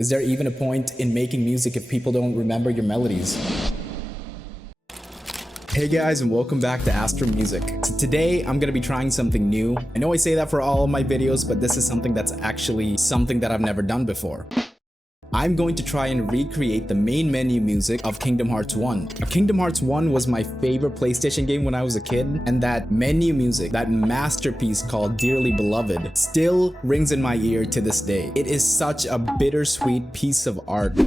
Is there even a point in making music if people don't remember your melodies? Hey guys, and welcome back to Astro Music. So today I'm gonna be trying something new. I know I say that for all of my videos, but this is something that's actually something that I've never done before. I'm going to try and recreate the main menu music of Kingdom Hearts 1. Now, Kingdom Hearts 1 was my favorite PlayStation game when I was a kid, and that menu music, that masterpiece called Dearly Beloved, still rings in my ear to this day. It is such a bittersweet piece of art.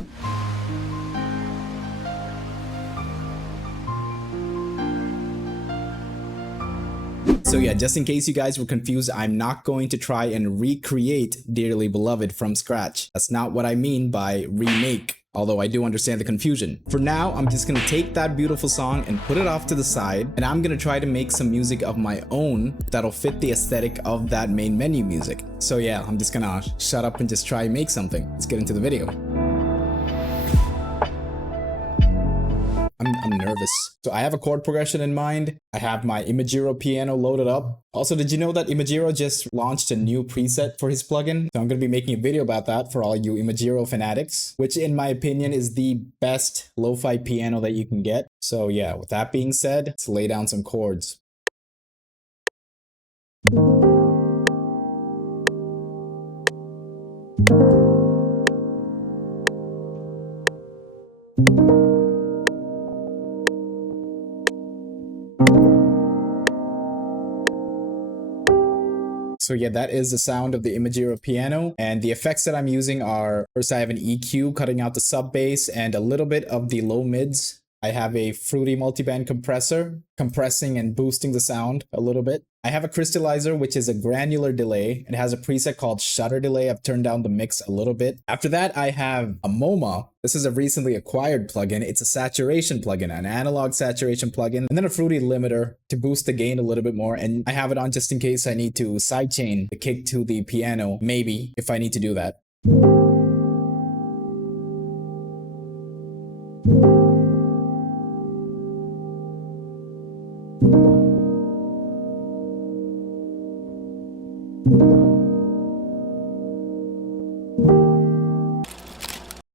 So yeah, just in case you guys were confused, I'm not going to try and recreate Dearly Beloved from scratch. That's not what I mean by remake, although I do understand the confusion. For now, I'm just gonna take that beautiful song and put it off to the side, and I'm gonna try to make some music of my own that'll fit the aesthetic of that main menu music. So yeah, I'm just gonna shut up and just try and make something. Let's get into the video. I'm nervous. So I have a chord progression in mind. I have my Imagiro piano loaded up. Also, did you know that Imagiro just launched a new preset for his plugin? So I'm going to be making a video about that for all you Imagiro fanatics, which in my opinion is the best lo-fi piano that you can get. So yeah, with that being said, let's lay down some chords. So yeah, that is the sound of the Imagiro piano, and the effects that I'm using are, first I have an EQ cutting out the sub bass and a little bit of the low mids. I have a fruity multiband compressor, compressing and boosting the sound a little bit. I have a crystallizer, which is a granular delay. It has a preset called shutter delay. I've turned down the mix a little bit. After that, I have a MoMA. This is a recently acquired plugin. It's a saturation plugin, an analog saturation plugin, and then a fruity limiter to boost the gain a little bit more. And I have it on just in case I need to sidechain the kick to the piano, maybe, if I need to do that.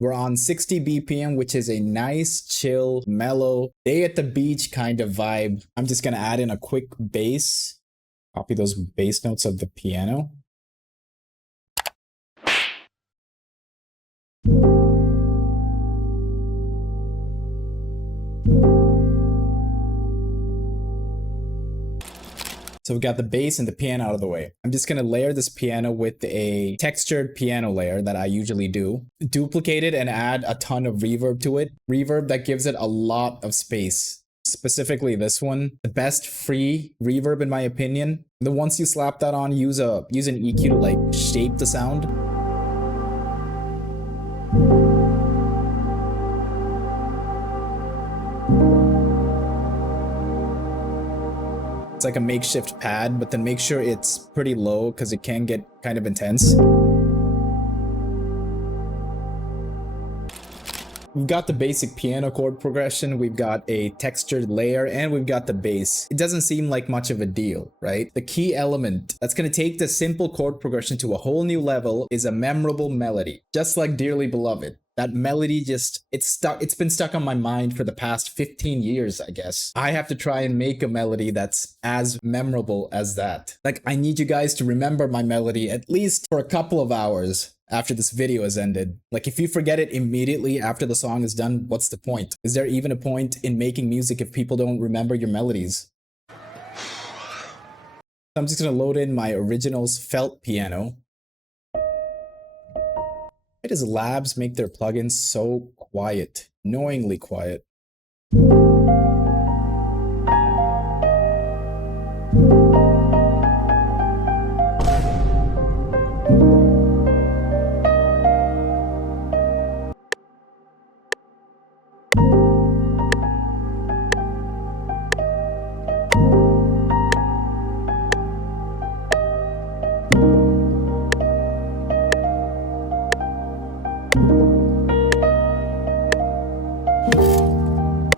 We're on 60 BPM, which is a nice, chill, mellow, day at the beach kind of vibe. I'm just gonna add in a quick bass, copy those bass notes of the piano. So we got the bass and the piano out of the way. I'm just gonna layer this piano with a textured piano layer that I usually do. Duplicate it and add a ton of reverb to it. Reverb that gives it a lot of space. Specifically this one, the best free reverb in my opinion. Then once you slap that on, use an EQ to like shape the sound. It's like a makeshift pad, but then make sure it's pretty low because it can get kind of intense. We've got the basic piano chord progression, we've got a textured layer, and we've got the bass. It doesn't seem like much of a deal, right? The key element that's going to take the simple chord progression to a whole new level is a memorable melody, just like Dearly Beloved. That melody it's been stuck on my mind for the past 15 years, I guess. I have to try and make a melody that's as memorable as that. Like, I need you guys to remember my melody at least for a couple of hours after this video has ended. Like, if you forget it immediately after the song is done, what's the point? Is there even a point in making music if people don't remember your melodies? I'm just gonna load in my originals felt piano. Why does Labs make their plugins so quiet? Annoyingly quiet.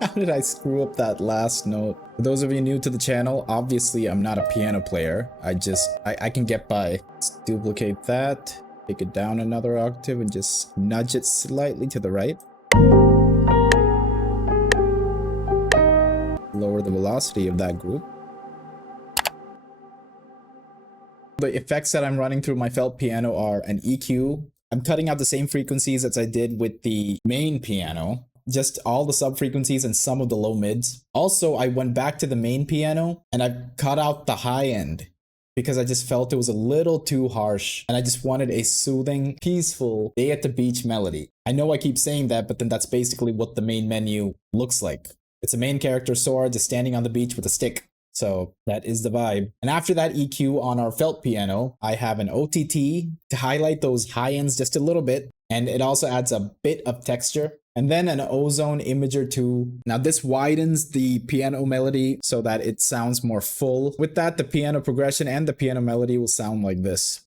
How did I screw up that last note? For those of you new to the channel, obviously I'm not a piano player. I can get by. Let's duplicate that. Take it down another octave and just nudge it slightly to the right. Lower the velocity of that group. The effects that I'm running through my felt piano are an EQ. I'm cutting out the same frequencies as I did with the main piano, just all the sub frequencies and some of the low mids. Also, I went back to the main piano and I cut out the high end because I just felt it was a little too harsh and I just wanted a soothing, peaceful day at the beach melody. I know I keep saying that, but then that's basically what the main menu looks like. It's a main character Sora just standing on the beach with a stick. So that is the vibe. And after that EQ on our felt piano, I have an OTT to highlight those high ends just a little bit. And it also adds a bit of texture. And then an ozone imager 2. Now this widens the piano melody so that it sounds more full. With that, the piano progression and the piano melody will sound like this.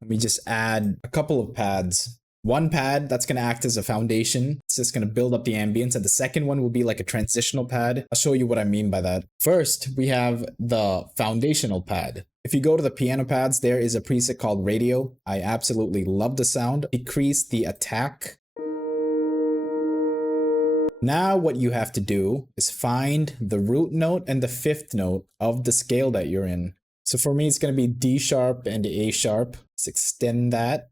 Let me just add a couple of pads. One pad that's going to act as a foundation. It's just going to build up the ambience. And the second one will be like a transitional pad. I'll show you what I mean by that. First, we have the foundational pad. If you go to the piano pads, there is a preset called radio. I absolutely love the sound. Decrease the attack. Now what you have to do is find the root note and the fifth note of the scale that you're in. So for me, it's going to be D sharp and A sharp. Let's extend that.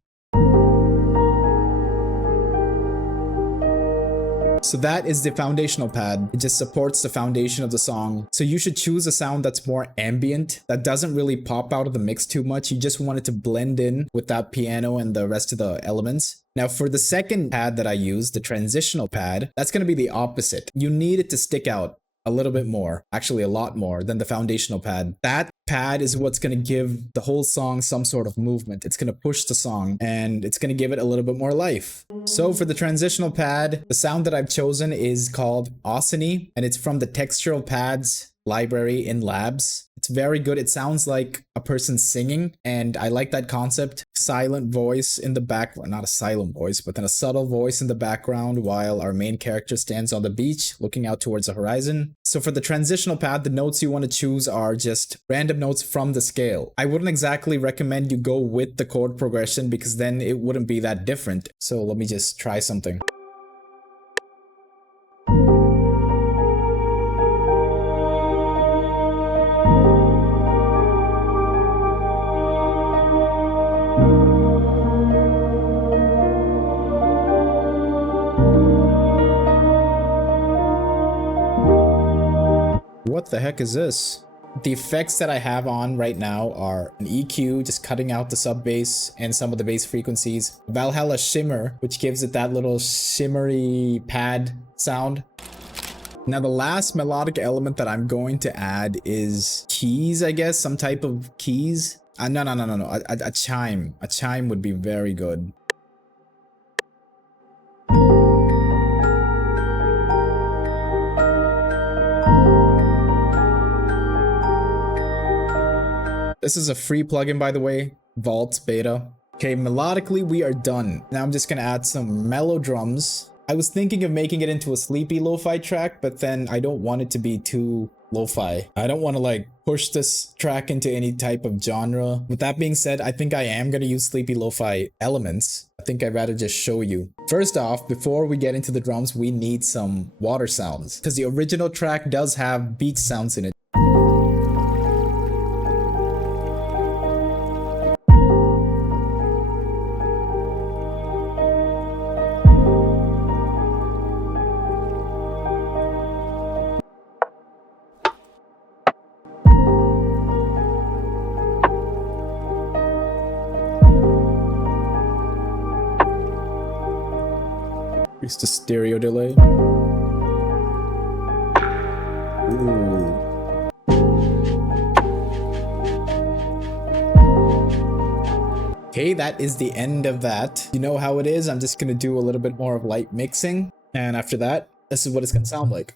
So that is the foundational pad. It just supports the foundation of the song. So you should choose a sound that's more ambient, that doesn't really pop out of the mix too much. You just want it to blend in with that piano and the rest of the elements. Now for the second pad that I use, the transitional pad, that's going to be the opposite. You need it to stick out a little bit more, actually a lot more than the foundational pad. That pad is what's going to give the whole song some sort of movement. It's going to push the song and it's going to give it a little bit more life. So for the transitional pad, the sound that I've chosen is called Oscillate, and it's from the textural pads library in Labs. It's very good. It sounds like a person singing, and I like that concept. Silent voice in the background, not a silent voice, but then a subtle voice in the background while our main character stands on the beach looking out towards the horizon. So for the transitional pad, the notes you want to choose are just random notes from the scale. I wouldn't exactly recommend you go with the chord progression because then it wouldn't be that different. So let me just try something. What the heck is this? The effects that I have on right now are an EQ, just cutting out the sub bass and some of the bass frequencies. Valhalla Shimmer, which gives it that little shimmery pad sound. Now the last melodic element that I'm going to add is keys, I guess, some type of keys. No, a chime. A chime would be very good. This is a free plugin, by the way, Vault Beta. Okay, melodically, we are done. Now I'm just gonna add some mellow drums. I was thinking of making it into a sleepy lo-fi track, but then I don't want it to be too lo-fi. I don't want to like push this track into any type of genre. With that being said, I think I am gonna use sleepy lo-fi elements. I think I'd rather just show you. First off, before we get into the drums, we need some water sounds because the original track does have beach sounds in it. Increase the stereo delay. Ooh. Okay, that is the end of that. You know how it is. I'm just gonna do a little bit more of light mixing. And after that, this is what it's gonna sound like.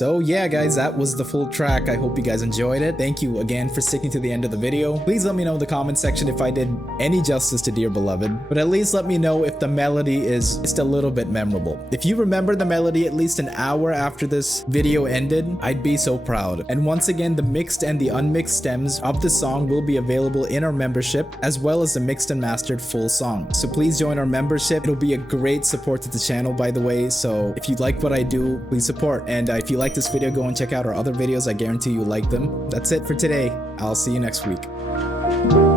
So yeah, guys, that was the full track. I hope you guys enjoyed it. Thank you again for sticking to the end of the video. Please let me know in the comment section if I did any justice to Dear Beloved, but at least let me know if the melody is just a little bit memorable. If you remember the melody at least an hour after this video ended, I'd be so proud. And once again, the mixed and the unmixed stems of the song will be available in our membership, as well as the mixed and mastered full song. So please join our membership. It'll be a great support to the channel, by the way. So if you like what I do, please support. And if you like this video, go and check out our other videos. I guarantee you like them. That's it for today. I'll see you next week.